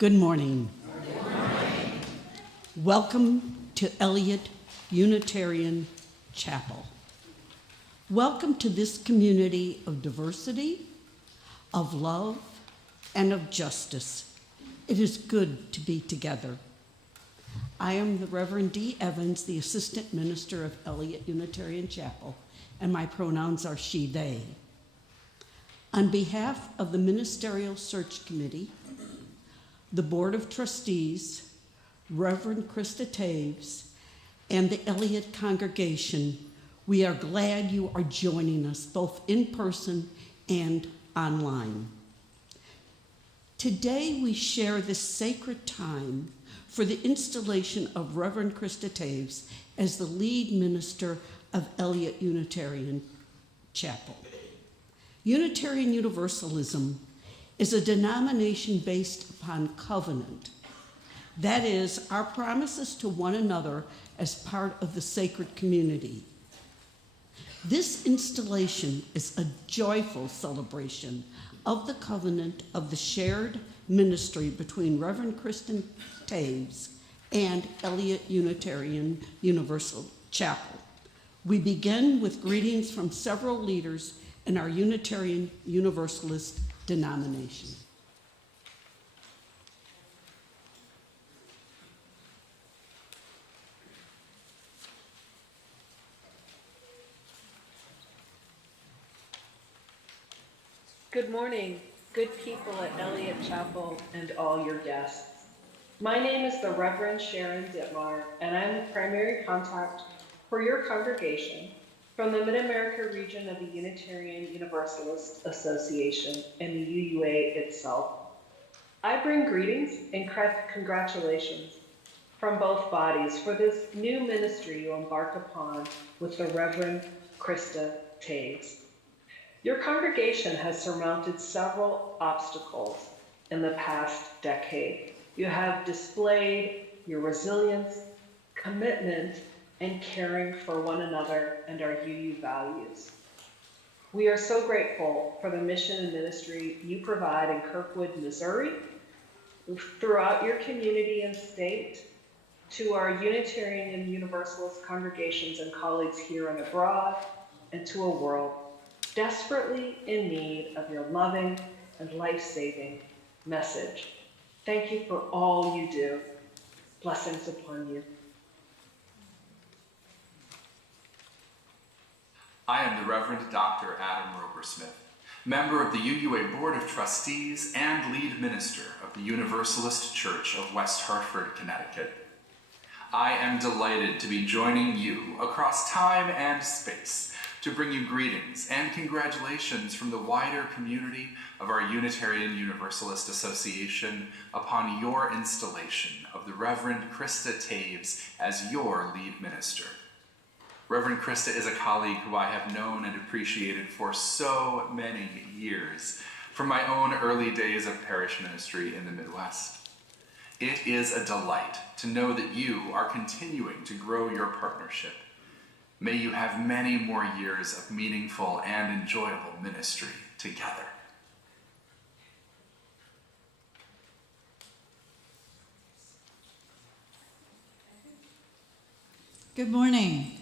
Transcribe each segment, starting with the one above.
Good morning. Good morning. Welcome to Eliot Unitarian Chapel. Welcome to this community of diversity, of love, and of justice. It is good to be together. I am the Reverend D. Evans, the Assistant Minister of Eliot Unitarian Chapel, and my pronouns are she, they. On behalf of the Ministerial Search Committee, the Board of Trustees, Reverend Krista Taves, and the Eliot congregation, we are glad you are joining us both in person and online. Today we share this sacred time for the installation of Reverend Krista Taves as the lead minister of Eliot Unitarian Chapel. Unitarian Universalism is a denomination based upon covenant. That is, our promises to one another as part of the sacred community. This installation is a joyful celebration of the covenant of the shared ministry between Reverend Krista Taves and Eliot Unitarian Universal Chapel. We begin with greetings from several leaders in our Unitarian Universalist denomination. Good morning, good people at Eliot Chapel and all your guests. My name is the Reverend Sharon Dittmar, and I'm the primary contact for your congregation from the Mid-America region of the Unitarian Universalist Association and the UUA itself. I bring greetings and congratulations from both bodies for this new ministry you embark upon with the Reverend Krista Taves. Your congregation has surmounted several obstacles in the past decade. You have displayed your resilience, commitment, and caring for one another and our UU values. We are so grateful for the mission and ministry you provide in Kirkwood, Missouri, throughout your community and state, to our Unitarian and Universalist congregations and colleagues here and abroad, and to a world desperately in need of your loving and life-saving message. Thank you for all you do. Blessings upon you. I am the Reverend Dr. Adam Robersmith, member of the UUA Board of Trustees and lead minister of the Universalist Church of West Hartford, Connecticut. I am delighted to be joining you across time and space to bring you greetings and congratulations from the wider community of our Unitarian Universalist Association upon your installation of the Reverend Krista Taves as your lead minister. Reverend Krista is a colleague who I have known and appreciated for so many years, from my own early days of parish ministry in the Midwest. It is a delight to know that you are continuing to grow your partnership. May you have many more years of meaningful and enjoyable ministry together. Good morning.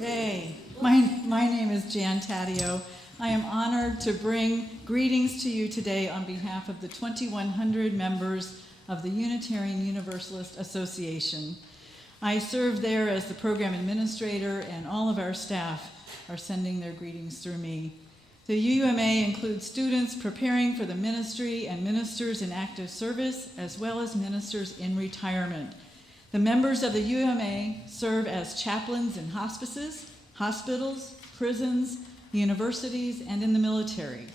Yay. My name is Jan Taddeo. I am honored to bring greetings to you today on behalf of the 2,100 members of the Unitarian Universalist Association. I serve there as the program administrator, and all of our staff are sending their greetings through me. The UUMA includes students preparing for the ministry and ministers in active service, as well as ministers in retirement. The members of the UUMA serve as chaplains in hospices, hospitals, prisons, universities, and in the military.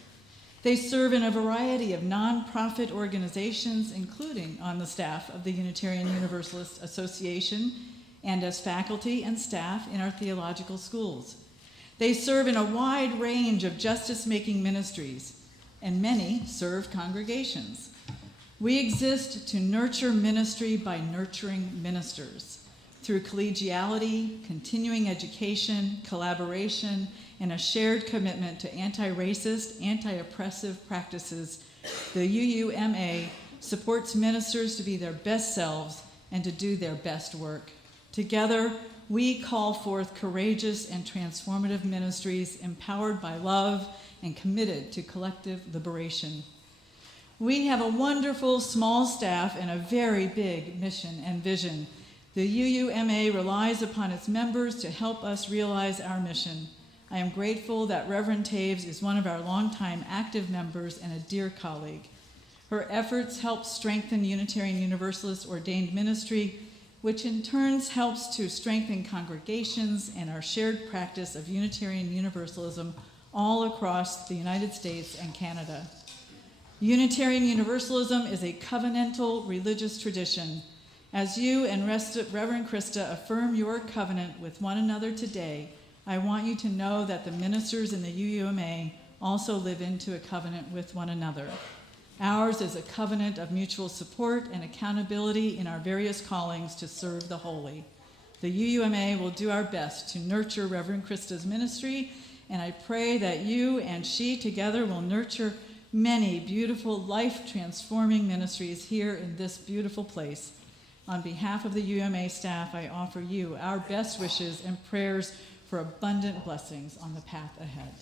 They serve in a variety of nonprofit organizations, including on the staff of the Unitarian Universalist Association and as faculty and staff in our theological schools. They serve in a wide range of justice-making ministries, and many serve congregations. We exist to nurture ministry by nurturing ministers through collegiality, continuing education, collaboration, and a shared commitment to anti-racist, anti-oppressive practices The UUMA supports ministers to be their best selves and to do their best work. Together, we call forth courageous and transformative ministries empowered by love and committed to collective liberation. We have a wonderful small staff and a very big mission and vision. The UUMA relies upon its members to help us realize our mission. I am grateful that Reverend Taves is one of our longtime active members and a dear colleague. Her efforts help strengthen Unitarian Universalist ordained ministry, which in turn helps to strengthen congregations and our shared practice of Unitarian Universalism all across the United States and Canada. Unitarian Universalism is a covenantal religious tradition. As you and Reverend Krista affirm your covenant with one another today, I want you to know that the ministers in the UUMA also live into a covenant with one another. Ours is a covenant of mutual support and accountability in our various callings to serve the holy. The UUMA will do our best to nurture Reverend Krista's ministry, and I pray that you and she together will nurture many beautiful, life-transforming ministries here in this beautiful place. On behalf of the UUMA staff, I offer you our best wishes and prayers for abundant blessings on the path ahead.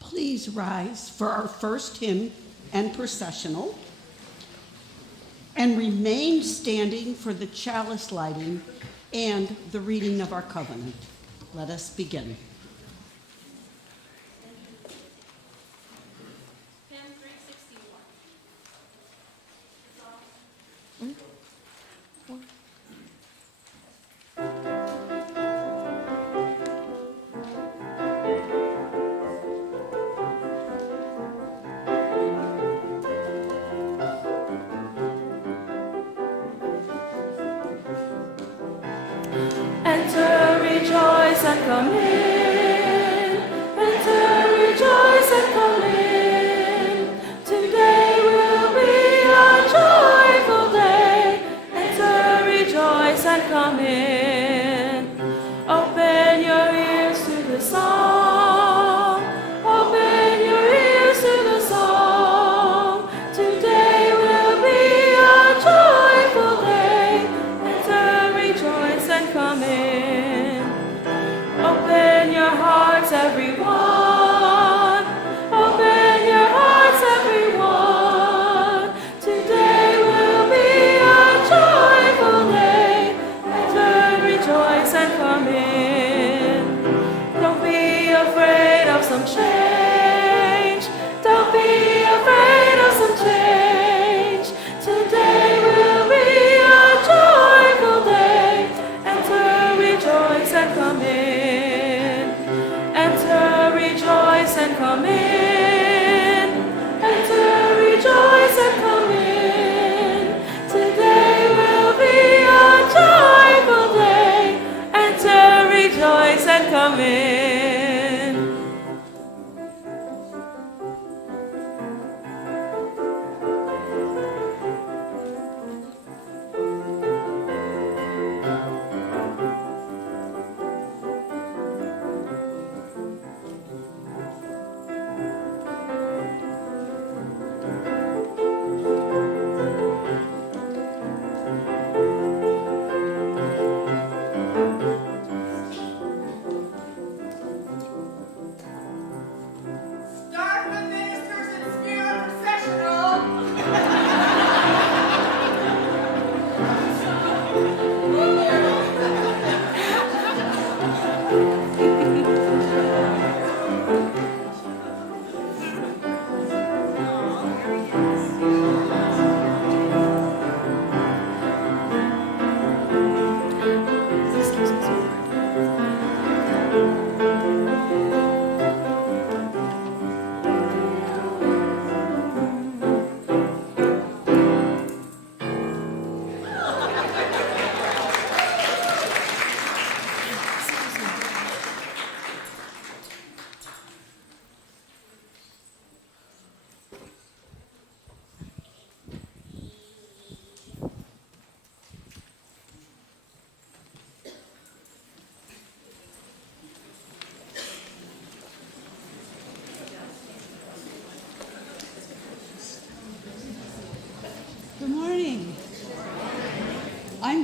Please rise for our first hymn and processional, and remain standing for the chalice lighting and the reading of our covenant. Let us begin. Hymn 361. Enter, rejoice, and come in.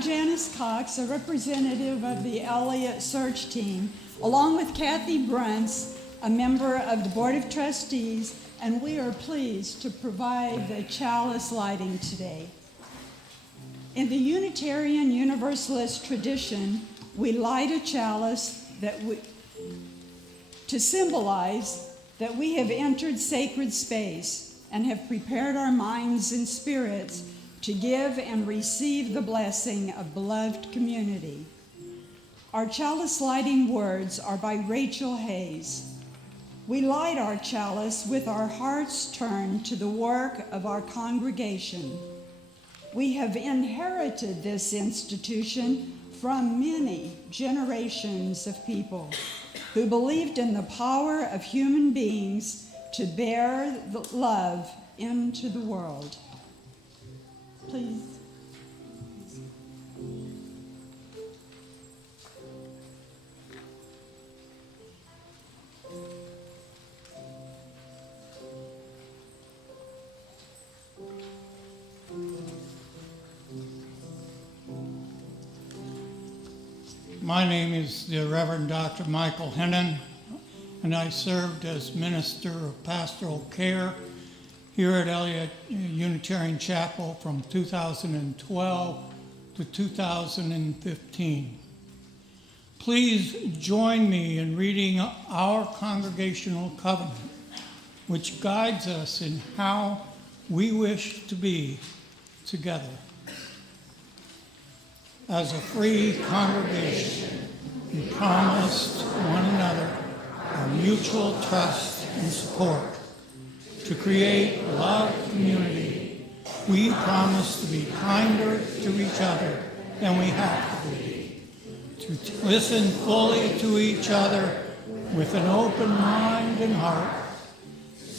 Janice Cox, a representative of the Eliot search team, along with Kathy Bruntz, a member of the Board of Trustees, and we are pleased to provide the chalice lighting today. In the Unitarian Universalist tradition, we light a chalice to symbolize that we have entered sacred space and have prepared our minds and spirits to give and receive the blessing of beloved community. Our chalice lighting words are by Rachel Hayes. We light our chalice with our hearts turned to the work of our congregation. We have inherited this institution from many generations of people who believed in the power of human beings to bear the love into the world. Please. My name is the Reverend Dr. Michael Hennon, and I served as Minister of Pastoral Care here at Eliot Unitarian Chapel from 2012 to 2015. Please join me in reading our congregational covenant, which guides us in how we wish to be together. As a free congregation, we promise to one another our mutual trust and support. To create love community, we promise to be kinder to each other than we have to be. To listen fully to each other with an open mind and heart.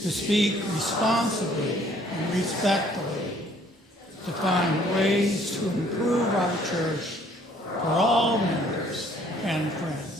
To speak responsibly and respectfully. To find ways to improve our church for all members and friends.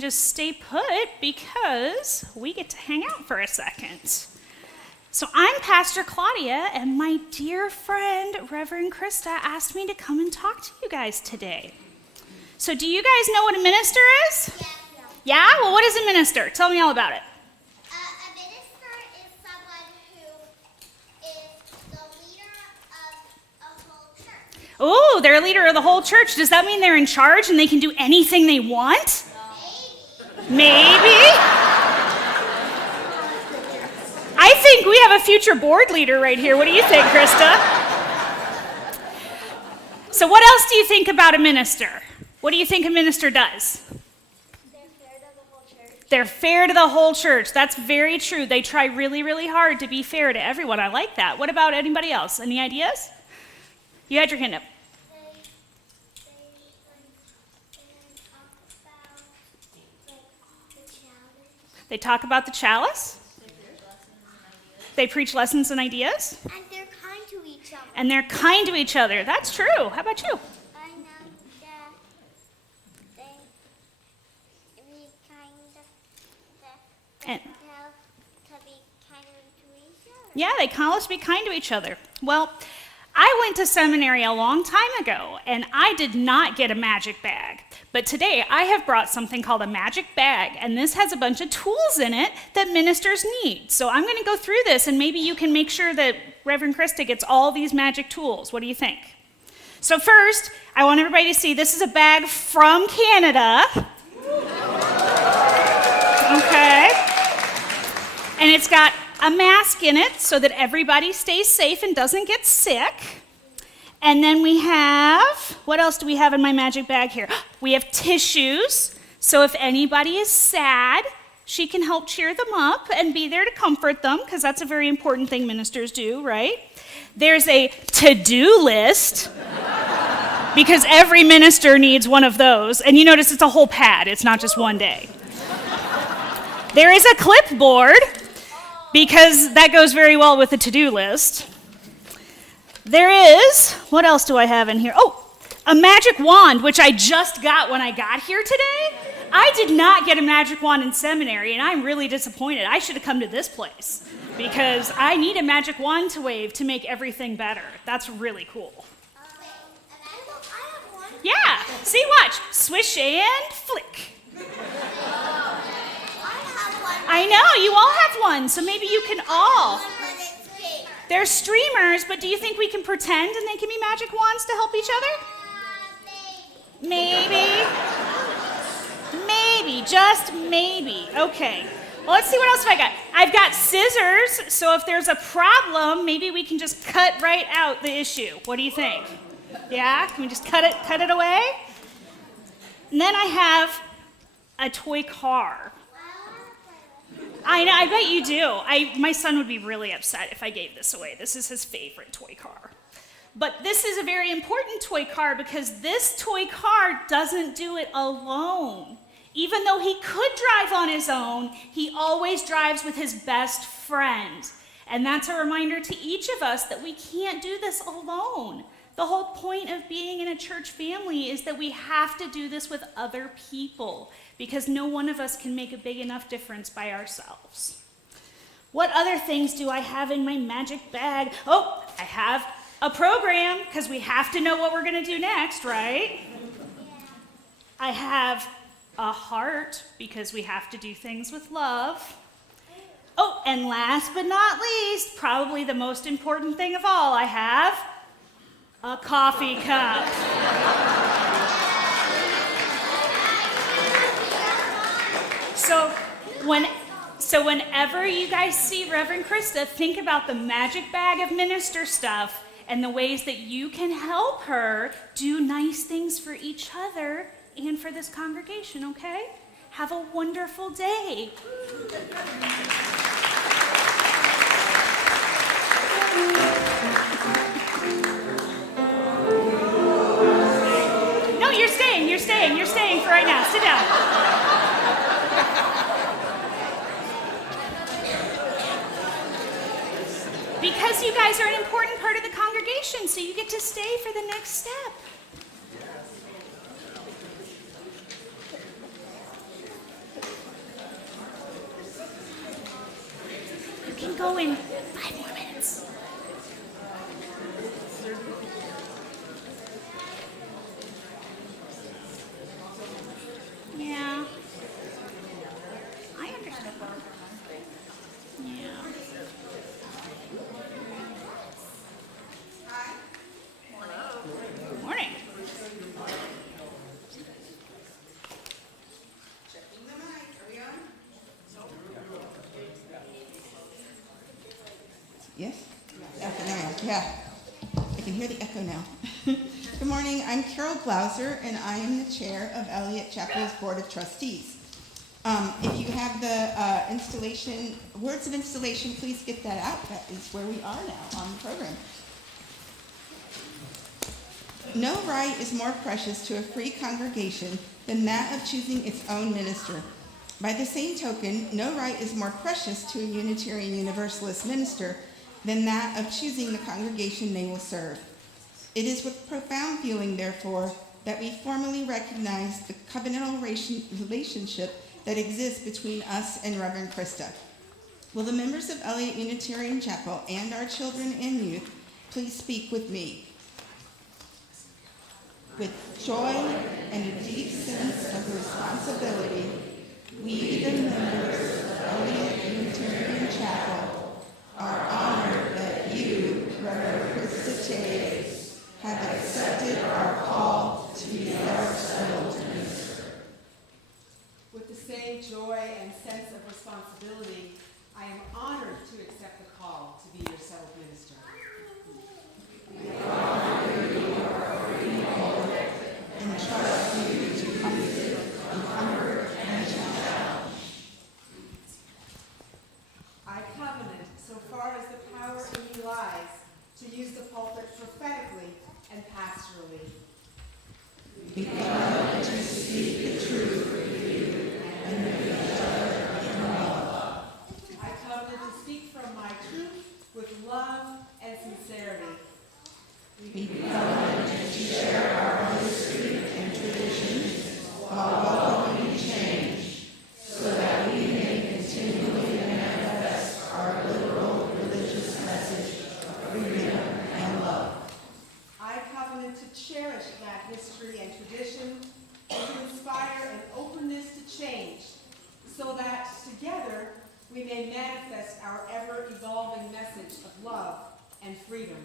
can just stay put because we get to hang out for a second. So I'm Pastor Claudia, and my dear friend, Reverend Krista, asked me to come and talk to you guys today. So do you guys know what a minister is? Yeah? Well, what is a minister? Tell me all about it. A minister is someone who is the leader of a whole church. Oh, they're a leader of the whole church. Does that mean they're in charge and they can do anything they want? Maybe? I think we have a future board leader right here. What do you think, Krista? So what else do you think about a minister? What do you think a minister does? They're fair to the whole church. They're fair to the whole church. That's very true. They try really, really hard to be fair to everyone. I like that. What about anybody else? Any ideas? You had your hand up. They talk about the challenge. They talk about the chalice. They preach lessons and ideas. And they're kind to each other. And they're kind to each other. That's true. How about you? I know that they be kind And to be kind to each other. yeah, they call us to be kind to each other. Well, I went to seminary a long time ago, and I did not get a magic bag. But today, I have brought something called a magic bag, and this has a bunch of tools in it that ministers need. So I'm going to go through this, and maybe you can make sure that Reverend Krista gets all these magic tools. What do you think? So first, I want everybody to see this is a bag from Canada. Okay. And it's got a mask in it so that everybody stays safe and doesn't get sick. And then we have, what else do we have in my magic bag here? We have tissues, so if anybody is sad, she can help cheer them up and be there to comfort them, because that's a very important thing ministers do, right? There's a to-do list, because every minister needs one of those. And you notice it's a whole pad, it's not just one day. There is a clipboard, because that goes very well with the to-do list. There is, what else do I have in here? Oh, a magic wand, which I just got when I got here today. I did not get a magic wand in seminary, and I'm really disappointed. I should have come to this place, because I need a magic wand to wave to make everything better. That's really cool. Yeah, see, watch. Swish and flick. I know, you all have one, so maybe you can all. They're streamers, but do you think we can pretend and they can be magic wands to help each other? Maybe. Maybe, just maybe. Okay. Well, let's see what else have I got. I've got scissors, so if there's a problem, maybe we can just cut right out the issue. What do you think? Yeah? Can we just cut it away? And then I have a toy car. I know, I bet you do. My son would be really upset if I gave this away. This is his favorite toy car. But this is a very important toy car because this toy car doesn't do it alone. Even though he could drive on his own, he always drives with his best friend. And that's a reminder to each of us that we can't do this alone. The whole point of being in a church family is that we have to do this with other people, because no one of us can make a big enough difference by ourselves. What other things do I have in my magic bag? Oh, I have a program, because we have to know what we're going to do next, right? I have a heart, because we have to do things with love. Oh, and last but not least, probably the most important thing of all, I have a coffee cup. So whenever you guys see Reverend Krista, think about the magic bag of minister stuff and the ways that you can help her do nice things for each other and for this congregation, okay? Have a wonderful day. No, you're staying for right now. Sit down. Because you guys are an important part of the congregation, so you get to stay for the next step. go in 5 more minutes. Yeah. I understand. Yeah. Good morning. Yes? Echo now, yeah. I can hear the echo now. Good morning, I'm Carol Glauser, and I am the chair of Eliot Chapel's Board of Trustees. If you have the installation, words of installation, please get that out. That is where we are now on the program. No right is more precious to a free congregation than that of choosing its own minister. By the same token, no right is more precious to a Unitarian Universalist minister than that of choosing the congregation they will serve. It is with profound feeling, therefore, that we formally recognize the covenantal relationship that exists between us and Reverend Krista. Will the members of Eliot Unitarian Chapel and our children and youth please speak with me? With joy and a deep sense of responsibility, we, the members of Eliot Unitarian Chapel, are honored that you, Reverend Krista Taves, have accepted our call to be our settled minister. With the same joy and sense of responsibility, I am honored to accept the call to be your settled minister. We honor your free call and trust you to comfort and comfort and challenge. I covenant, so far as the power in me lies, to use the pulpit prophetically and pastorally. We covenant to speak the truth with you and with each other in love. I covenant to speak from my truth with love and sincerity. We covenant to share our history and traditions while welcoming change, so that we may continually manifest our liberal religious message of freedom and love. I covenant to cherish that history and tradition and to inspire an openness to change, so that together we may manifest our ever-evolving message of love and freedom.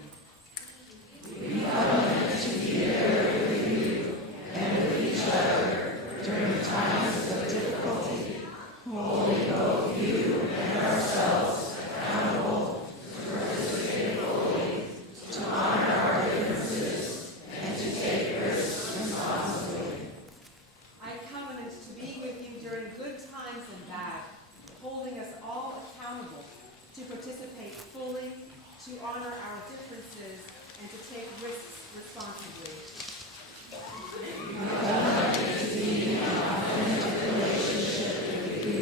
We covenant to be there with you and with each other during times of difficulty, holding both you and ourselves accountable to participate fully, to honor our differences, and to take risks responsibly. I covenant to be with you during good times and bad, holding us all accountable, to participate fully, to honor our differences, and to take risks responsibly. We covenant to be in an authentic relationship with you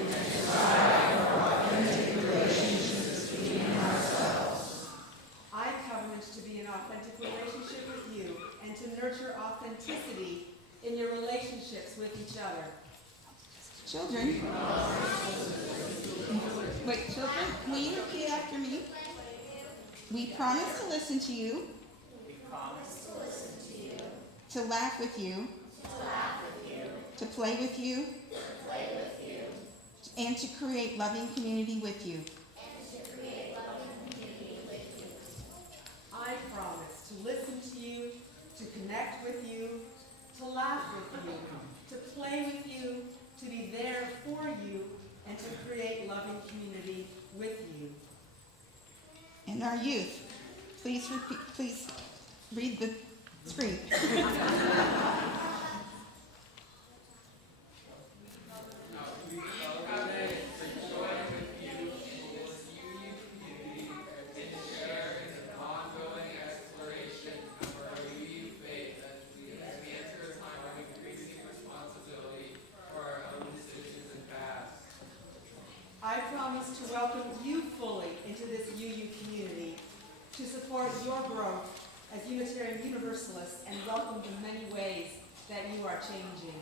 and to strive for authentic relationships between ourselves. I covenant to be in authentic relationship with you and to nurture authenticity in your relationships with each other. Children. Wait, children, will you repeat after me? We promise to listen to you. We promise to listen to you. To laugh with you. To laugh with you. To play with you. To play with you. And to create loving community with you. And to create loving community with you. I promise to listen to you, to connect with you, to laugh with you, to play with you, to be there for you, and to create loving community with you. And our youth, please read the screen. I promise to welcome you fully into this UU community, to support your growth as Unitarian Universalists, and welcome the many ways that you are changing.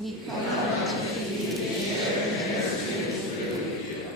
We covenant to be there with you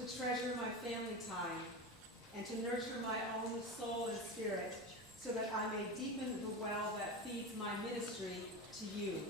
to treasure my family time, and to nurture my own soul and spirit, so that I may deepen the well that feeds my ministry to you.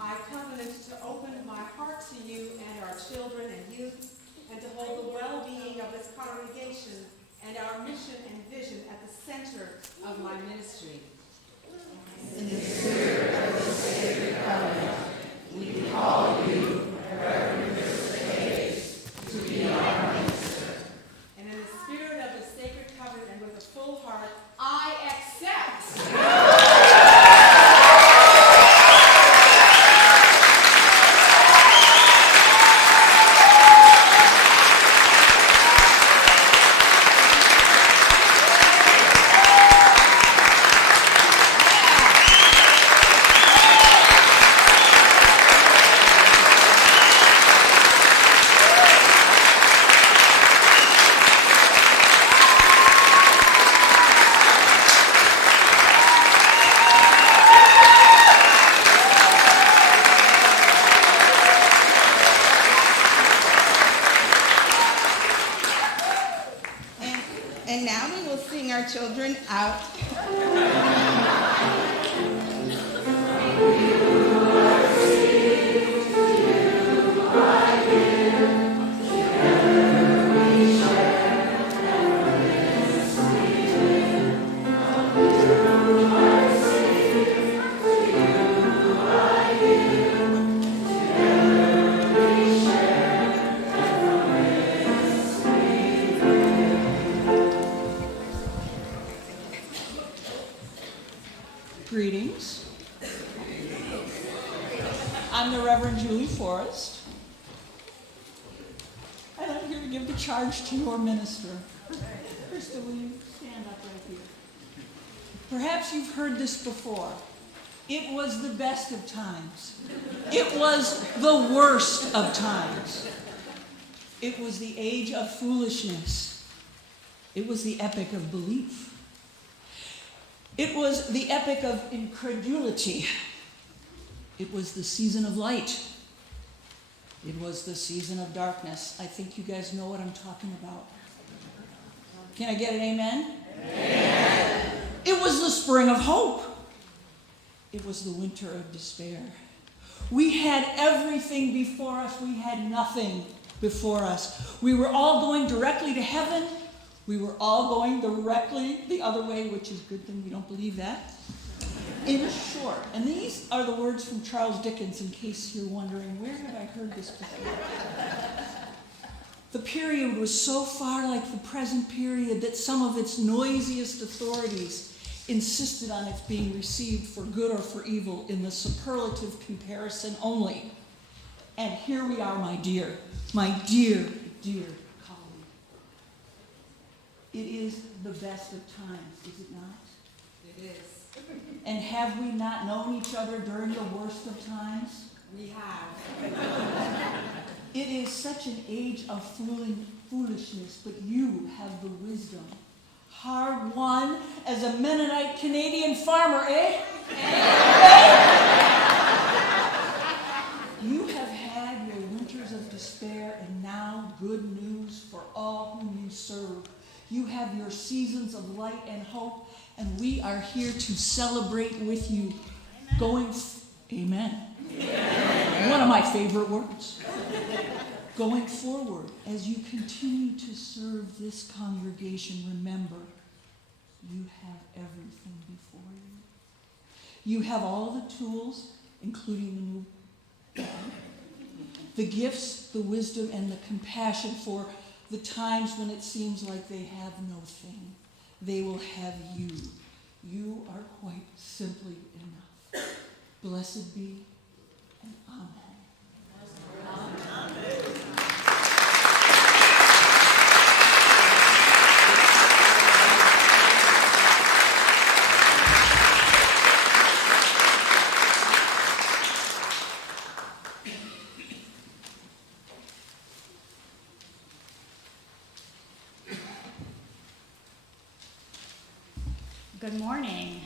I covenant to open my heart to you and our children and youth, and to hold the well-being of this congregation and our mission and vision at the center of my ministry. And in the spirit of the sacred covenant and with a full heart, I accept. And now we will sing our children out. Greetings. I'm the Reverend Julie Forrest, and I'm here to give the charge to your minister. Krista, will you stand up right here? Perhaps you've heard this before. It was the best of times. It was the worst of times. It was the age of foolishness. It was the epic of belief. It was the epic of incredulity. It was the season of light. It was the season of darkness. I think you guys know what I'm talking about. Can I get an amen? Amen. It was the spring of hope. It was the winter of despair. We had everything before us. We had nothing before us. We were all going directly to heaven. We were all going directly the other way, which is a good thing we don't believe that. In short, and these are the words from Charles Dickens, in case you're wondering, where have I heard this before? The period was so far like the present period that some of its noisiest authorities insisted on its being received for good or for evil in the superlative comparison only. And here we are, my dear, dear colleague. It is the best of times, is it not? It is. And have we not known each other during the worst of times? We have. It is such an age of foolishness, but you have the wisdom. Hard won as a Mennonite Canadian farmer, eh? You have had your winters of despair, and now good news for all whom you serve. You have your seasons of light and hope, and we are here to celebrate with you. Amen. One of my favorite words. Going forward, as you continue to serve this congregation, remember, you have everything before you. You have all the tools, including the new band, the gifts, the wisdom, and the compassion for the times when it seems like they have no thing. They will have you. You are quite simply enough. Blessed be, and amen. Good morning.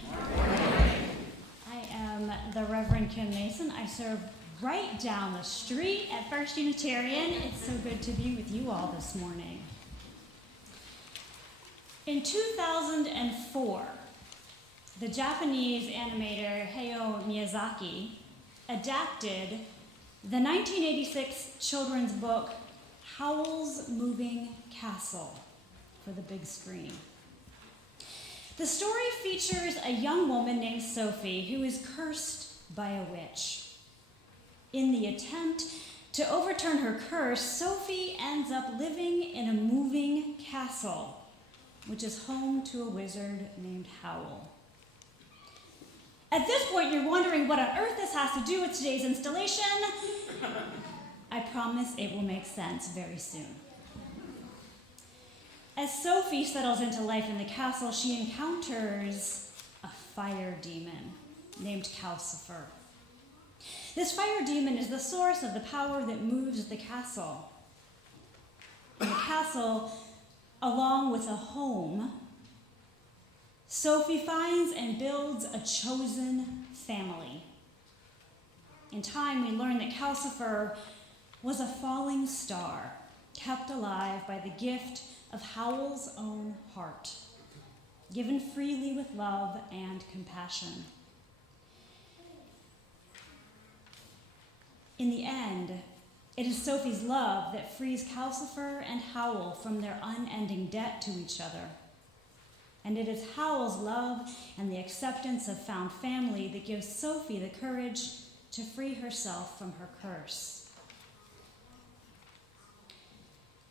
I am the Reverend Kim Mason. I serve right down the street at First Unitarian. It's so good to be with you all this morning. In 2004, the Japanese animator Hayao Miyazaki adapted the 1986 children's book Howl's Moving Castle for the big screen. The story features a young woman named Sophie who is cursed by a witch. In the attempt to overturn her curse, Sophie ends up living in a moving castle, which is home to a wizard named Howl. At this point, you're wondering what on earth this has to do with today's installation. I promise it will make sense very soon. As Sophie settles into life in the castle, she encounters a fire demon named Calcifer. This fire demon is the source of the power that moves the castle. In the castle, along with a home, Sophie finds and builds a chosen family. In time, we learn that Calcifer was a falling star, kept alive by the gift of Howl's own heart, given freely with love and compassion. In the end, it is Sophie's love that frees Calcifer and Howl from their unending debt to each other. And it is Howl's love and the acceptance of found family that gives Sophie the courage to free herself from her curse.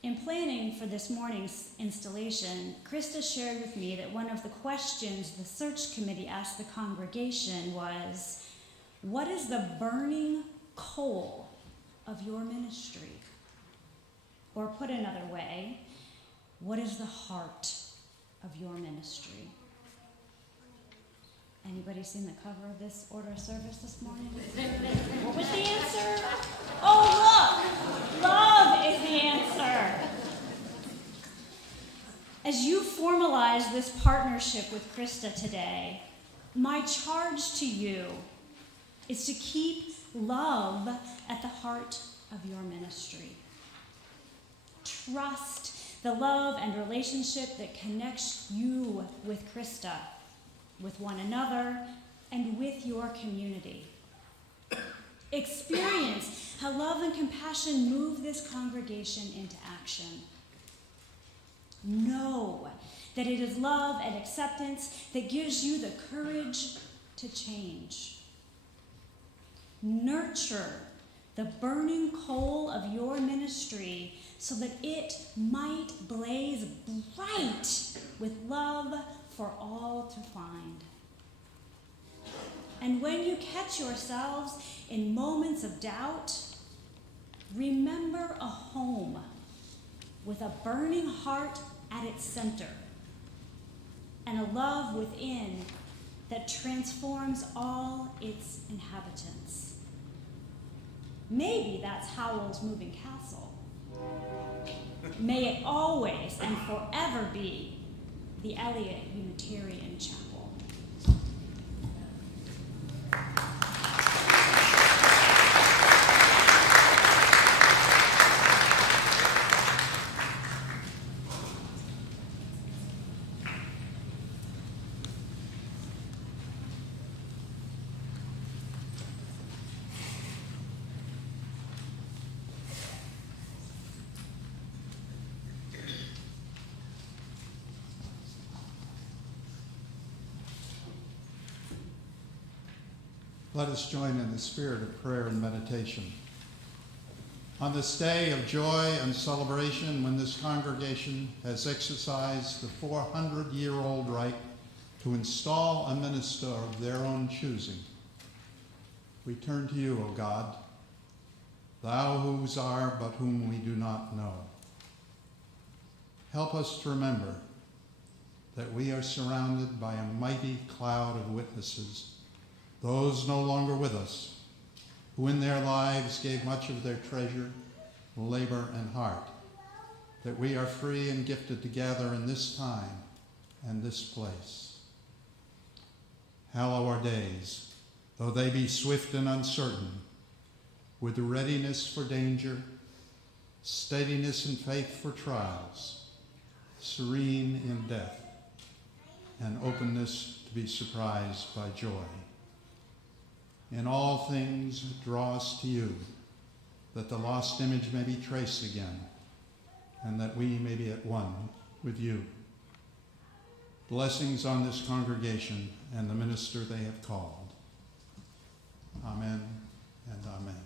In planning for this morning's installation, Krista shared with me that one of the questions the search committee asked the congregation was, what is the burning coal of your ministry? Or put another way, what is the heart of your ministry? Anybody seen the cover of this order of service this morning? What was the answer? Oh, look! Love is the answer. As you formalize this partnership with Krista today, my charge to you is to keep love at the heart of your ministry. Trust the love and relationship that connects you with Krista, with one another, and with your community. Experience how love and compassion move this congregation into action. Know that it is love and acceptance that gives you the courage to change. Nurture the burning coal of your ministry so that it might blaze bright with love for all to find. And when you catch yourselves in moments of doubt, remember a home with a burning heart at its center and a love within that transforms all its inhabitants. Maybe that's Howl's moving castle. May it always and forever be the Eliot Unitarian Chapel. Let us join in the spirit of prayer and meditation. On this day of joy and celebration, when this congregation has exercised the 400-year-old right to install a minister of their own choosing, we turn to you, O God, thou whose are but whom we do not know. Help us to remember that we are surrounded by a mighty cloud of witnesses, those no longer with us, who in their lives gave much of their treasure, labor, and heart, that we are free and gifted to gather in this time and this place. hallow our days, though they be swift and uncertain, with readiness for danger, steadiness and faith for trials, serene in death, and openness to be surprised by joy. In all things draw us to you, that the lost image may be traced again, and that we may be at one with you. Blessings on this congregation and the minister they have called. Amen and amen.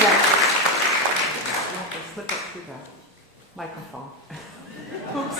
Yes. You have to slip it through the microphone. Oops.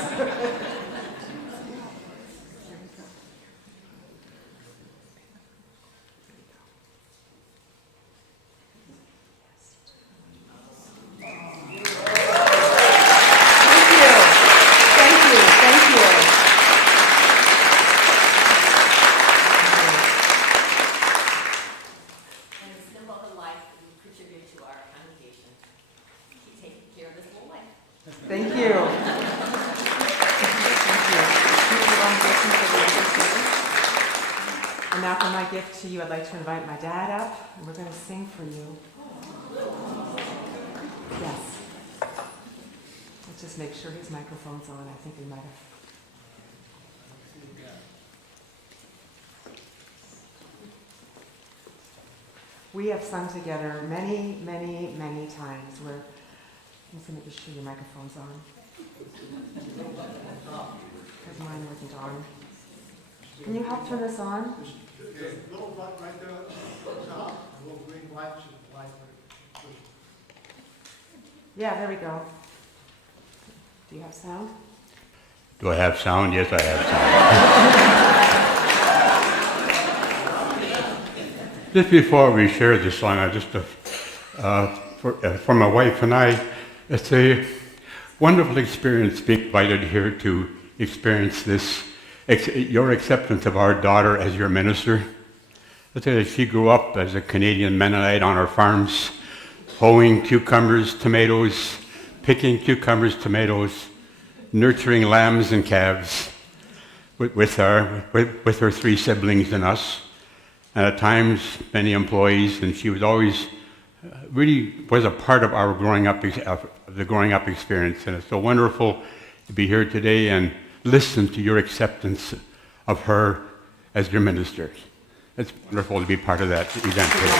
Thank you. Thank you. And now for my gift to you, I'd like to invite my dad up, and we're going to sing for you. Yes. Let's just make sure his microphone's on. I think we might have. We have sung together many, many, many times where, I'm just going to make sure your microphone's on. Because mine wasn't on. Can you help turn this on? Little button right there at the top, a little green light should light. Yeah, there we go. Do you have sound? Do I have sound? Yes, I have sound. Just before we share this song, I just for my wife and I, it's a wonderful experience being invited here to experience this, your acceptance of our daughter as your minister. Let's say that she grew up as a Canadian Mennonite on our farms, hoeing cucumbers, tomatoes, picking cucumbers, tomatoes, nurturing lambs and calves with her three siblings and us. And at times, many employees, and she was always really was a part of our growing up experience. And it's so wonderful to be here today and listen to your acceptance of her as your minister. It's wonderful to be part of that event today.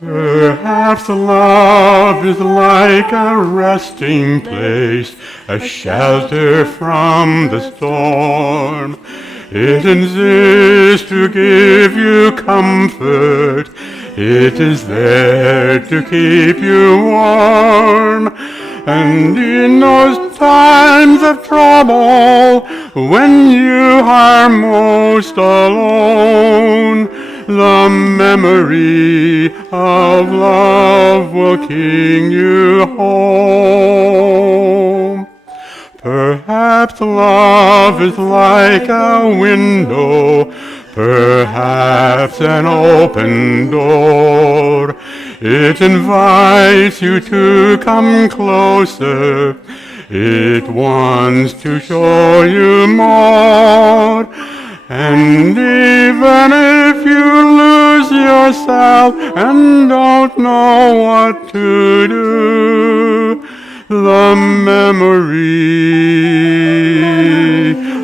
Perhaps love is like a resting place, a shelter from the storm. It insists to give you comfort. It is there to keep you warm. And in those times of trouble, when you are most alone, the memory of love will king you home. Perhaps love is like a window, perhaps an open door. It invites you to come closer. It wants to show you more. And even if you lose yourself and don't know what to do, the memory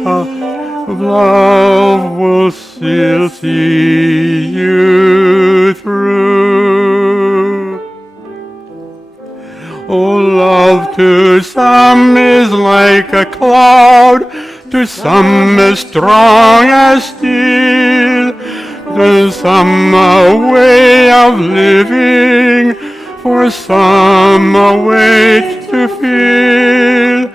of love will still see you through. Oh, love to some is like a cloud, to some as strong as steel, to some a way of living, for some a way to feel.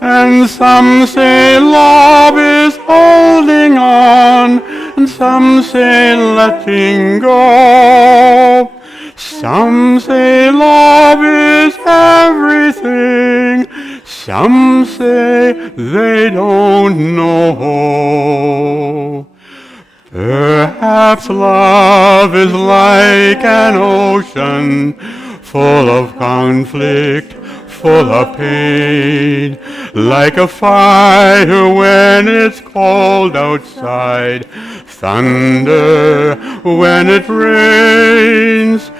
And some say love is holding on, and some say letting go. Some say love is everything, some say they don't know. Perhaps love is like an ocean, full of conflict, full of pain, like a fire when it's cold outside, thunder when it rains.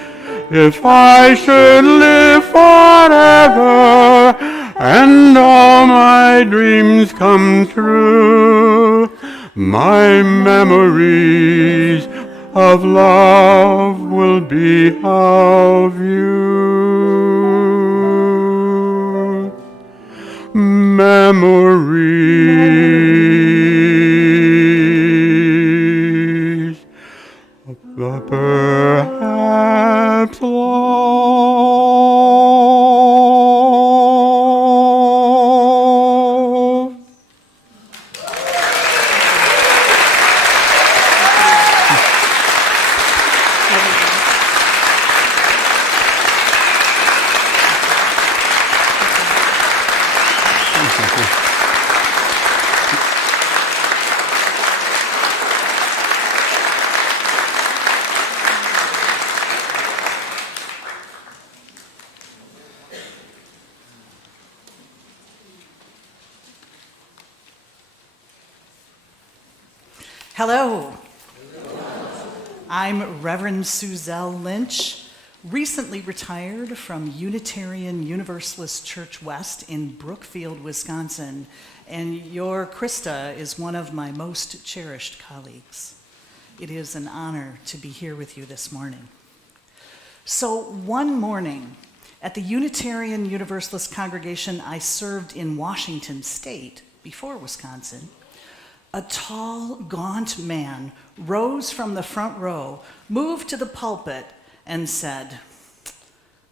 If I should live forever and all my dreams come true, my memories of love will be of you. Memories of the perhaps love. Hello. I'm Reverend Suzelle Lynch, recently retired from Unitarian Universalist Church West in Brookfield, Wisconsin, and your Krista is one of my most cherished colleagues. It is an honor to be here with you this morning. So one morning, at the Unitarian Universalist congregation I served in Washington State, before Wisconsin, a tall, gaunt man rose from the front row, moved to the pulpit, and said,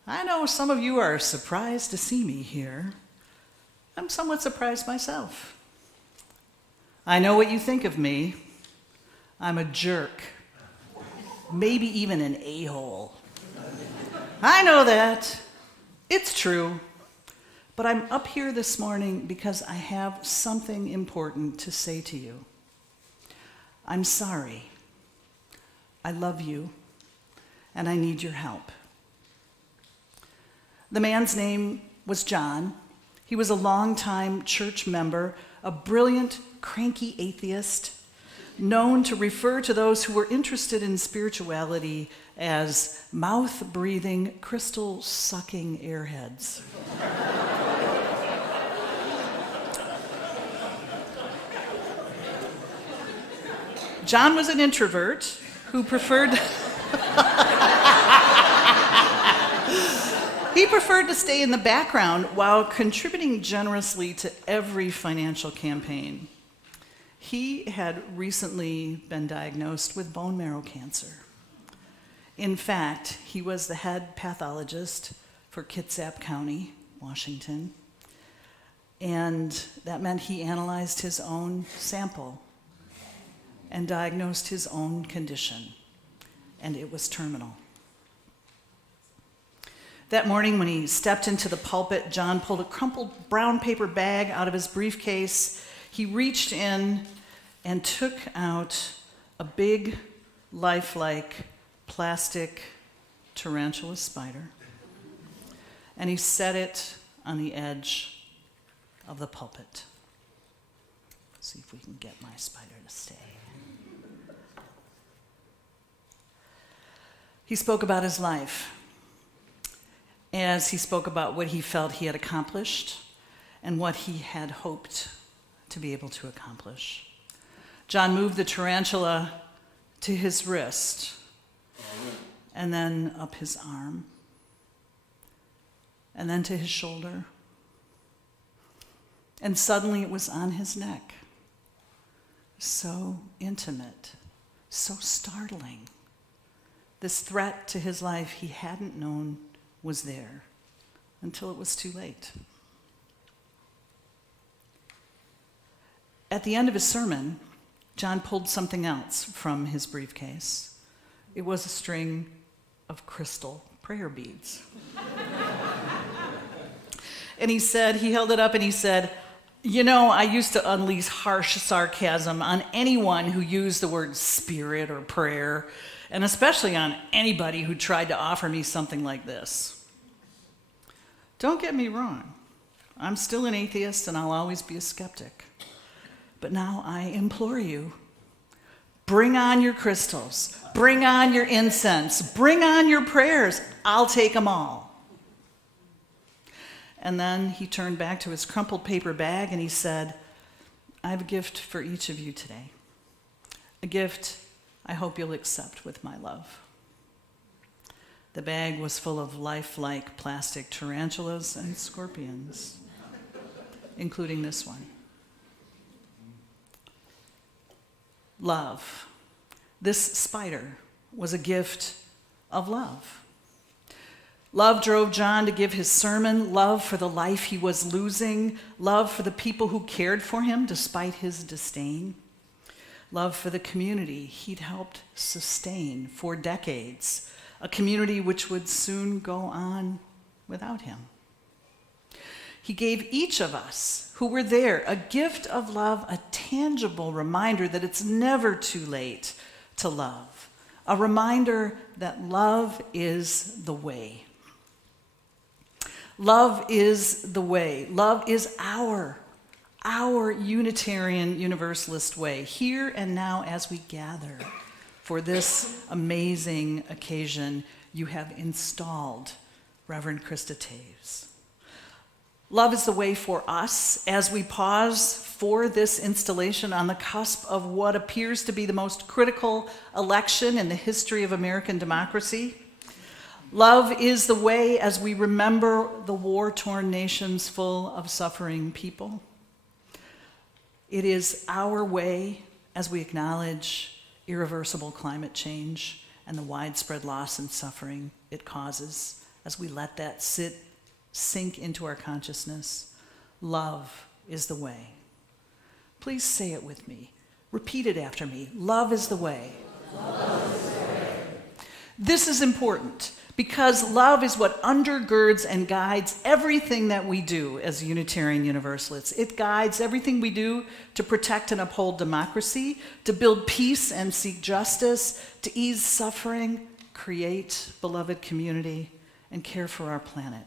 "I know some of you are surprised to see me here. I'm somewhat surprised myself. I know what you think of me. I'm a jerk, maybe even an a-hole. I know that. It's true. But I'm up here this morning because I have something important to say to you. I'm sorry. I love you, and I need your help." The man's name was John. He was a longtime church member, a brilliant, cranky atheist, known to refer to those who were interested in spirituality as mouth-breathing, crystal-sucking airheads. John was an introvert who preferred to stay in the background while contributing generously to every financial campaign. He had recently been diagnosed with bone marrow cancer. In fact, he was the head pathologist for Kitsap County, Washington, and that meant he analyzed his own sample and diagnosed his own condition, and it was terminal. That morning when he stepped into the pulpit, John pulled a crumpled brown paper bag out of his briefcase. He reached in and took out a big, lifelike, plastic tarantula spider, and he set it on the edge of the pulpit. See if we can get my spider to stay. He spoke about his life, as he spoke about what he felt he had accomplished and what he had hoped to be able to accomplish. John moved the tarantula to his wrist and then up his arm and then to his shoulder. And suddenly it was on his neck. So intimate, so startling. This threat to his life he hadn't known was there until it was too late. At the end of his sermon, John pulled something else from his briefcase. It was a string of crystal prayer beads. And he held it up and he said, "You know, I used to unleash harsh sarcasm on anyone who used the word spirit or prayer, and especially on anybody who tried to offer me something like this. Don't get me wrong. I'm still an atheist and I'll always be a skeptic. But now I implore you, bring on your crystals, bring on your incense, bring on your prayers. I'll take them all." And then he turned back to his crumpled paper bag and he said, "I have a gift for each of you today. A gift I hope you'll accept with my love. The bag was full of lifelike plastic tarantulas and scorpions, including this one. Love. This spider was a gift of love. Love drove John to give his sermon, love for the life he was losing, love for the people who cared for him despite his disdain, love for the community he'd helped sustain for decades, a community which would soon go on without him. He gave each of us who were there a gift of love, a tangible reminder that it's never too late to love, a reminder that love is the way. Love is the way. Love is our Unitarian Universalist way, here and now as we gather for this amazing occasion. You have installed Reverend Krista Taves. Love is the way for us as we pause for this installation on the cusp of what appears to be the most critical election in the history of American democracy. Love is the way as we remember the war-torn nations full of suffering people. It is our way as we acknowledge irreversible climate change and the widespread loss and suffering it causes, as we let that sink into our consciousness. Love is the way. Please say it with me. Repeat it after me. Love is the way. Love is the way. This is important because love is what undergirds and guides everything that we do as Unitarian Universalists. It guides everything we do to protect and uphold democracy, to build peace and seek justice, to ease suffering, create beloved community, and care for our planet.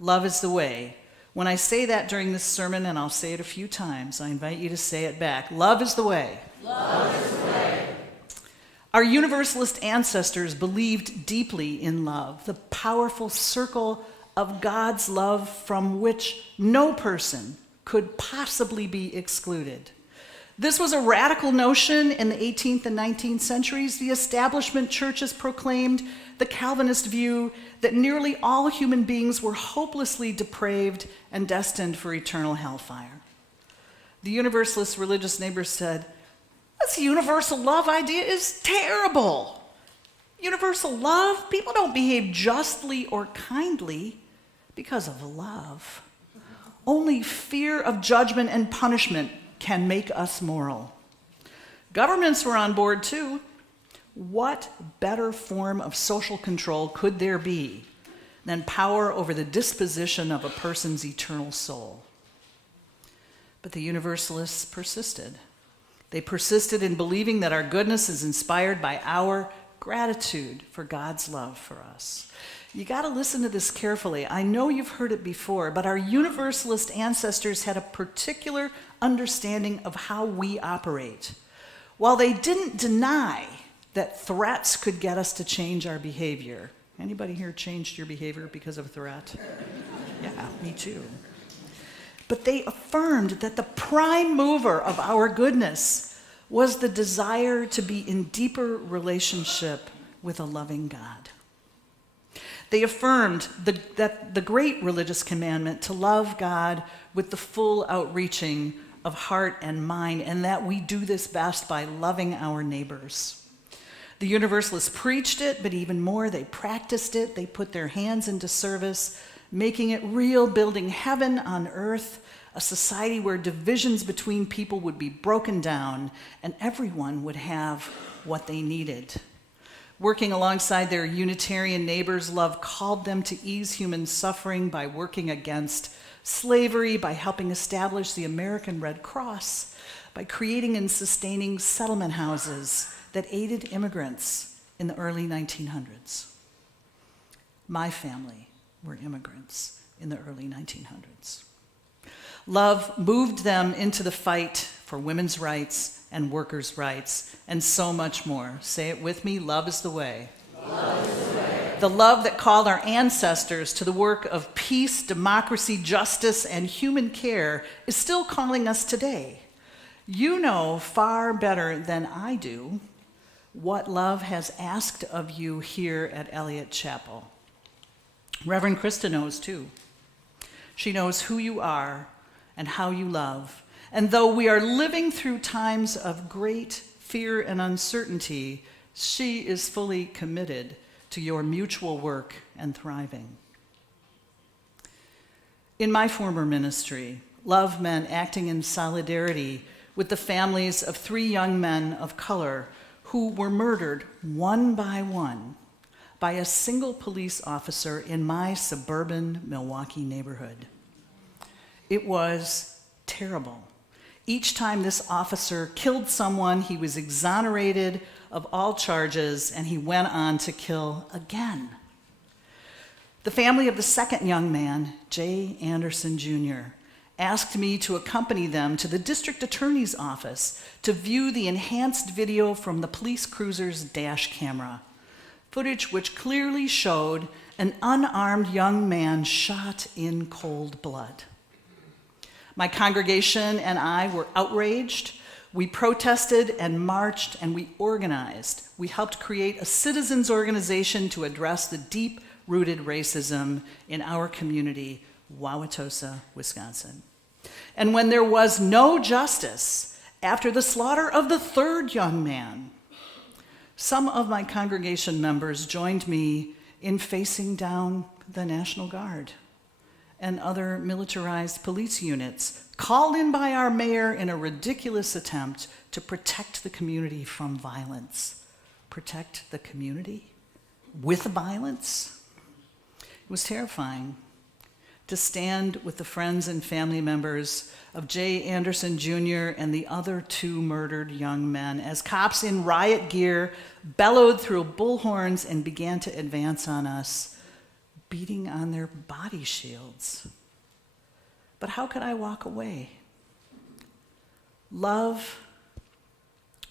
Love is the way. When I say that during this sermon, and I'll say it a few times, I invite you to say it back. Love is the way. Love is the way. Our Universalist ancestors believed deeply in love, the powerful circle of God's love from which no person could possibly be excluded. This was a radical notion in the 18th and 19th centuries. The establishment churches proclaimed the Calvinist view that nearly all human beings were hopelessly depraved and destined for eternal hellfire. The Universalist religious neighbors said, "This universal love idea is terrible. Universal love? People don't behave justly or kindly because of love. Only fear of judgment and punishment can make us moral." Governments were on board too. What better form of social control could there be than power over the disposition of a person's eternal soul? But the Universalists persisted. They persisted in believing that our goodness is inspired by our gratitude for God's love for us. You got to listen to this carefully. I know you've heard it before, but our Universalist ancestors had a particular understanding of how we operate. While they didn't deny that threats could get us to change our behavior. Anybody here changed your behavior because of a threat? Yeah, me too. But they affirmed that the prime mover of our goodness was the desire to be in deeper relationship with a loving God. They affirmed that the great religious commandment to love God with the full outreaching of heart and mind, and that we do this best by loving our neighbors. The Universalists preached it, but even more, they practiced it. They put their hands into service, making it real, building heaven on earth, a society where divisions between people would be broken down and everyone would have what they needed. Working alongside their Unitarian neighbors, love called them to ease human suffering by working against slavery, by helping establish the American Red Cross, by creating and sustaining settlement houses that aided immigrants in the early 1900s. My family were immigrants in the early 1900s. Love moved them into the fight for women's rights and workers' rights, and so much more. Say it with me, love is the way. Love is the way. The love that called our ancestors to the work of peace, democracy, justice, and human care is still calling us today. You know far better than I do what love has asked of you here at Eliot Chapel. Reverend Krista knows too. She knows who you are and how you love. And though we are living through times of great fear and uncertainty, she is fully committed to your mutual work and thriving. In my former ministry, love meant acting in solidarity with the families of 3 young men of color who were murdered one by one by a single police officer in my suburban Milwaukee neighborhood. It was terrible. Each time this officer killed someone, he was exonerated of all charges, and he went on to kill again. The family of the second young man, Jay Anderson Jr., asked me to accompany them to the district attorney's office to view the enhanced video from the police cruiser's dash camera, footage which clearly showed an unarmed young man shot in cold blood. My congregation and I were outraged. We protested and marched and we organized. We helped create a citizens organization to address the deep-rooted racism in our community, Wauwatosa, Wisconsin. And when there was no justice after the slaughter of the third young man, some of my congregation members joined me in facing down the National Guard and other militarized police units called in by our mayor in a ridiculous attempt to protect the community from violence. Protect the community with violence? It was terrifying to stand with the friends and family members of Jay Anderson Jr. and the other 2 murdered young men as cops in riot gear bellowed through bullhorns and began to advance on us, beating on their body shields. But how could I walk away? Love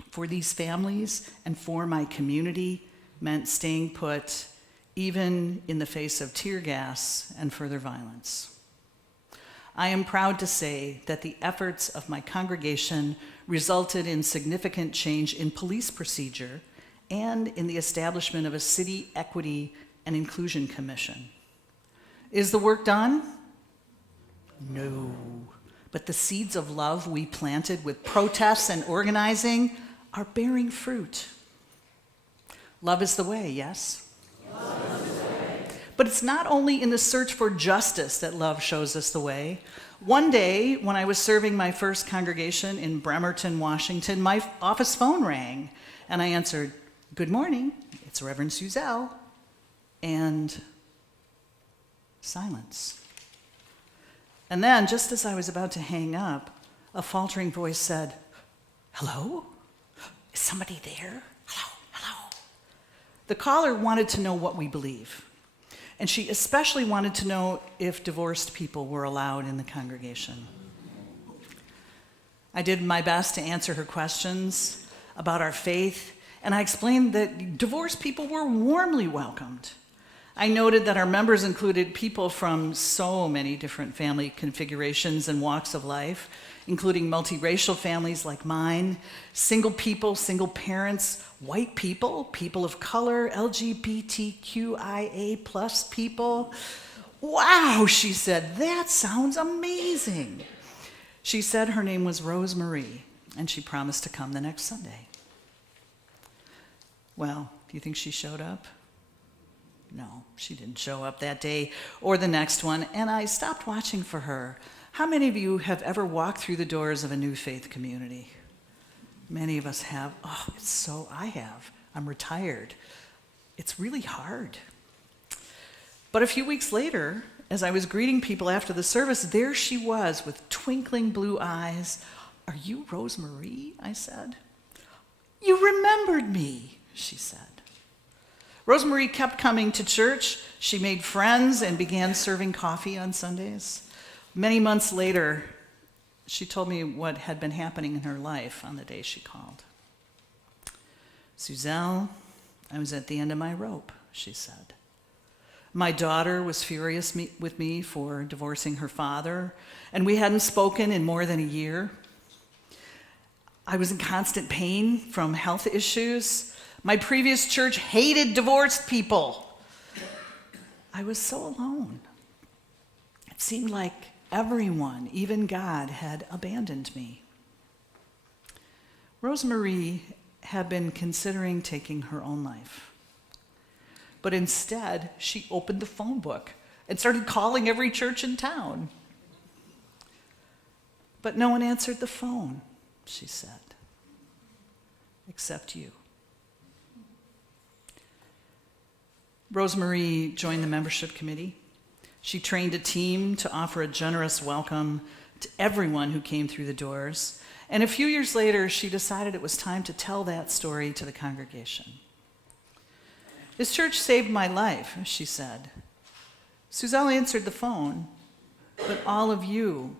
for these families and for my community meant staying put, even in the face of tear gas and further violence. I am proud to say that the efforts of my congregation resulted in significant change in police procedure and in the establishment of a city equity and inclusion commission. Is the work done? No. But the seeds of love we planted with protests and organizing are bearing fruit. Love is the way, yes? But it's not only in the search for justice that love shows us the way. One day, when I was serving my first congregation in Bremerton, Washington, my office phone rang, and I answered, "Good morning, it's Reverend Suzelle," and silence. And then, just as I was about to hang up, a faltering voice said, "Hello? Is somebody there? Hello, hello." The caller wanted to know what we believe. And she especially wanted to know if divorced people were allowed in the congregation. I did my best to answer her questions about our faith, and I explained that divorced people were warmly welcomed. I noted that our members included people from so many different family configurations and walks of life, including multiracial families like mine, single people, single parents, white people, people of color, LGBTQIA plus people. "Wow," she said, "that sounds amazing." She said her name was Rosemarie, and she promised to come the next Sunday. Well, do you think she showed up? No, she didn't show up that day or the next one, and I stopped watching for her. How many of you have ever walked through the doors of a new faith community? Many of us have. Oh, I have. I'm retired. It's really hard. But a few weeks later, as I was greeting people after the service, there she was with twinkling blue eyes. "Are you Rosemarie?" I said. "You remembered me," she said. Rosemarie kept coming to church. She made friends and began serving coffee on Sundays. Many months later, she told me what had been happening in her life on the day she called. "Suzelle, I was at the end of my rope," she said. "My daughter was furious with me for divorcing her father, and we hadn't spoken in more than a year. I was in constant pain from health issues. My previous church hated divorced people. I was so alone. It seemed like everyone, even God, had abandoned me. Rosemarie had been considering taking her own life. But instead, she opened the phone book and started calling every church in town. But no one answered the phone, she said, except you. Rosemarie joined the membership committee. She trained a team to offer a generous welcome to everyone who came through the doors. And a few years later, she decided it was time to tell that story to the congregation. This church saved my life, she said. Suzelle answered the phone, but all of you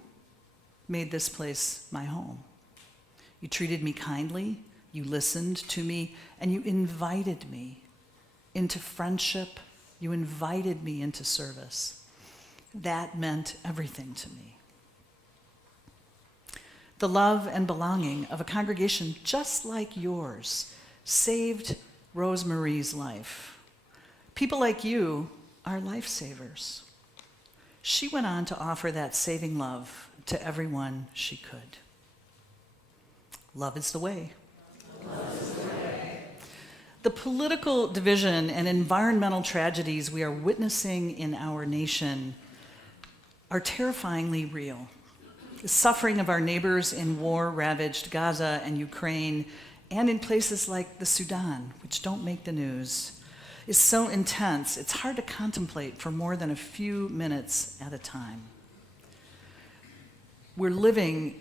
made this place my home. You treated me kindly, you listened to me, and you invited me into friendship. You invited me into service. That meant everything to me. The love and belonging of a congregation just like yours saved Rosemarie's life. People like you are lifesavers. She went on to offer that saving love to everyone she could. Love is the way. Love is the way. The political division and environmental tragedies we are witnessing in our nation are terrifyingly real. The suffering of our neighbors in war-ravaged Gaza and Ukraine, and in places like the Sudan, which don't make the news, is so intense it's hard to contemplate for more than a few minutes at a time. We're living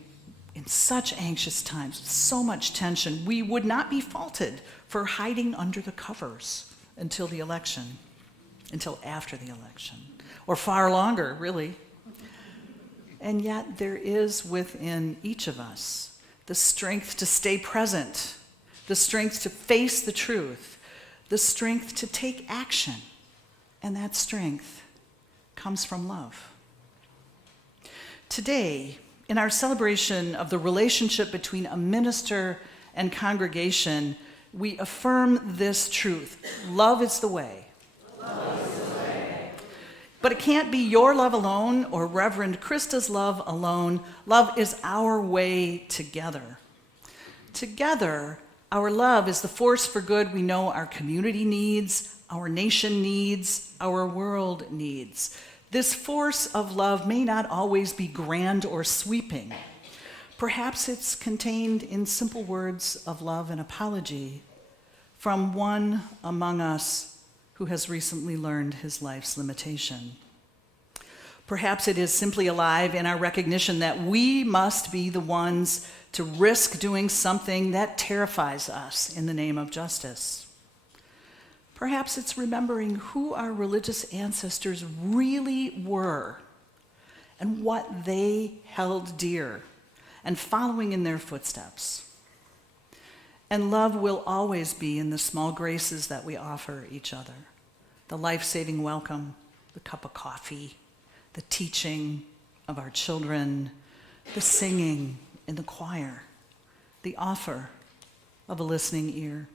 in such anxious times, so much tension, we would not be faulted for hiding under the covers until the election, until after the election, or far longer, really. And yet there is within each of us the strength to stay present, the strength to face the truth, the strength to take action. And that strength comes from love. Today, in our celebration of the relationship between a minister and congregation, we affirm this truth. Love is the way. Love is the way. But it can't be your love alone or Reverend Krista's love alone. Love is our way together. Together, our love is the force for good we know our community needs, our nation needs, our world needs. This force of love may not always be grand or sweeping. Perhaps it's contained in simple words of love and apology from one among us who has recently learned his life's limitation. Perhaps it is simply alive in our recognition that we must be the ones to risk doing something that terrifies us in the name of justice. Perhaps it's remembering who our religious ancestors really were and what they held dear and following in their footsteps. And love will always be in the small graces that we offer each other. The life-saving welcome, the cup of coffee, the teaching of our children, the singing in the choir, the offer of a listening ear.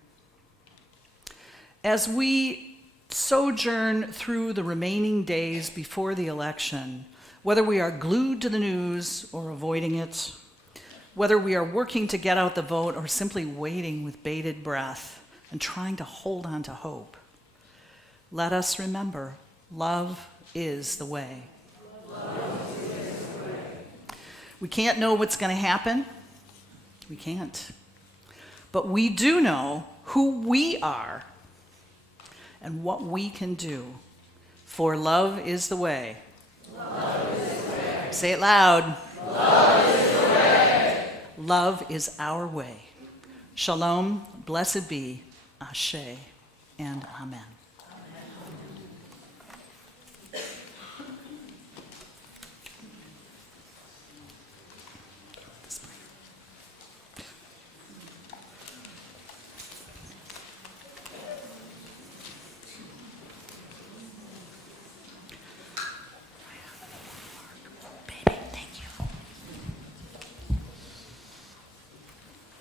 As we sojourn through the remaining days before the election, whether we are glued to the news or avoiding it, whether we are working to get out the vote or simply waiting with bated breath and trying to hold on to hope, let us remember, love is the way. Love is the way. We can't know what's going to happen. We can't. But we do know who we are and what we can do. For love is the way. Love is the way. Say it loud. Love is the way. Love is our way. Shalom, blessed be, Ashe, and Amen.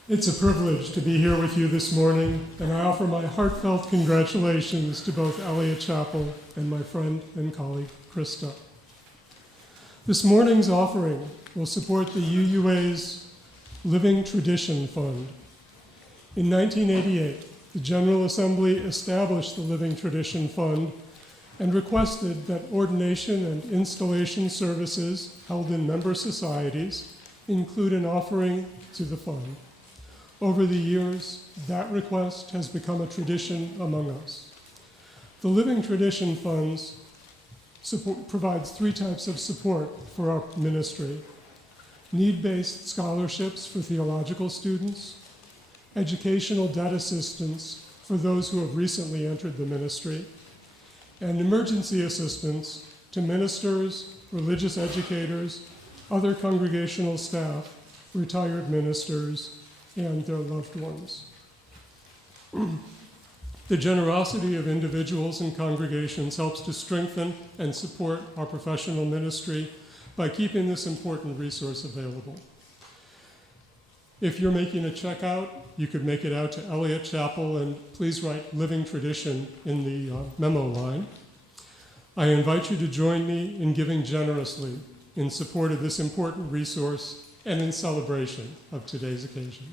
It's a privilege to be here with you this morning, and I offer my heartfelt congratulations to both Eliot Chapel and my friend and colleague, Krista. This morning's offering will support the UUA's Living Tradition Fund. In 1988, the General Assembly established the Living Tradition Fund and requested that ordination and installation services held in member societies include an offering to the fund. Over the years, that request has become a tradition among us. The Living Tradition Funds provides three types of support for our ministry: need-based scholarships for theological students, educational debt assistance for those who have recently entered the ministry, and emergency assistance to ministers, religious educators, other congregational staff, retired ministers, and their loved ones. The generosity of individuals and congregations helps to strengthen and support our professional ministry by keeping this important resource available. If you're making a check out, you could make it out to Eliot Chapel, and please write Living Tradition in the memo line. I invite you to join me in giving generously in support of this important resource and in celebration of today's occasion.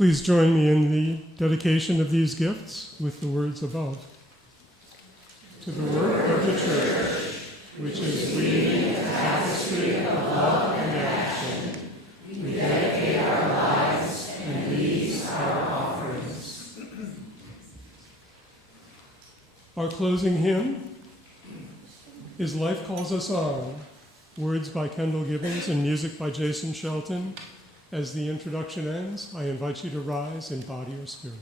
Please join me in the dedication of these gifts with the words above. To the work of the Church, which is weaving a tapestry of love and action, we dedicate our lives and these our offerings. Our closing hymn is Life Calls Us On, words by Kendall Gibbons and music by Jason Shelton. As the introduction ends, I invite you to rise in body or spirit.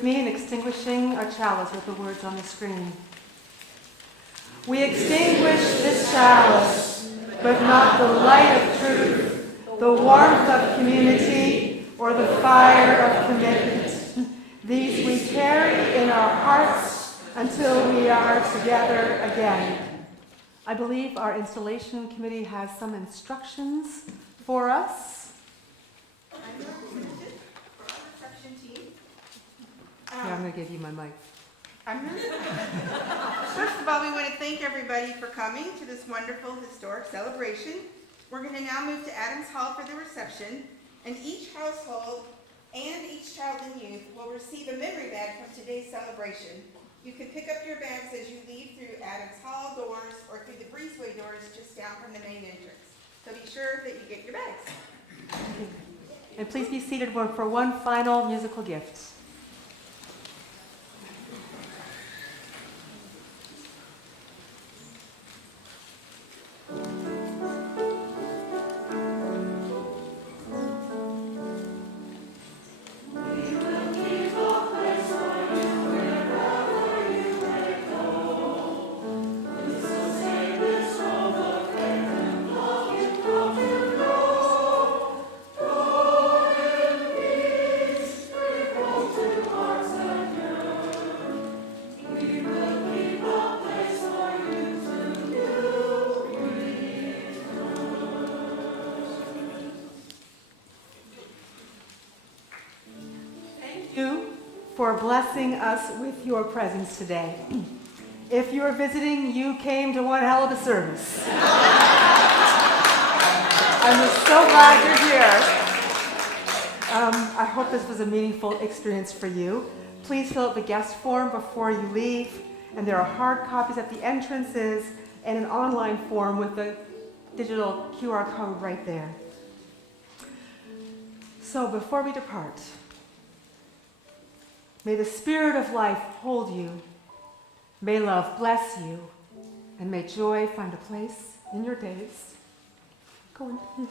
with me in extinguishing our chalice with the words on the screen. We extinguish this chalice, but not the light of truth, the warmth of community, or the fire of commitment. These we carry in our hearts until we are together again. I believe our installation committee has some instructions for us. I'm your assistant for our reception team. Yeah, I'm going to give you my mic. First of all, we want to thank everybody for coming to this wonderful historic celebration. We're going to now move to Adams Hall for the reception, and each household and each child and youth will receive a memory bag from today's celebration. You can pick up your bags as you leave through Adams Hall doors or through the breezeway doors just down from the main entrance. So be sure that you get your bags. And please be seated for one final musical gift. For blessing us with your presence today. If you're visiting, you came to one hell of a service. I'm so glad you're here. I hope this was a meaningful experience for you. Please fill out the guest form before you leave, and there are hard copies at the entrances and an online form with the digital QR code right there. So before we depart, may the Spirit of life hold you, may love bless you, and may joy find a place in your days. Go in peace.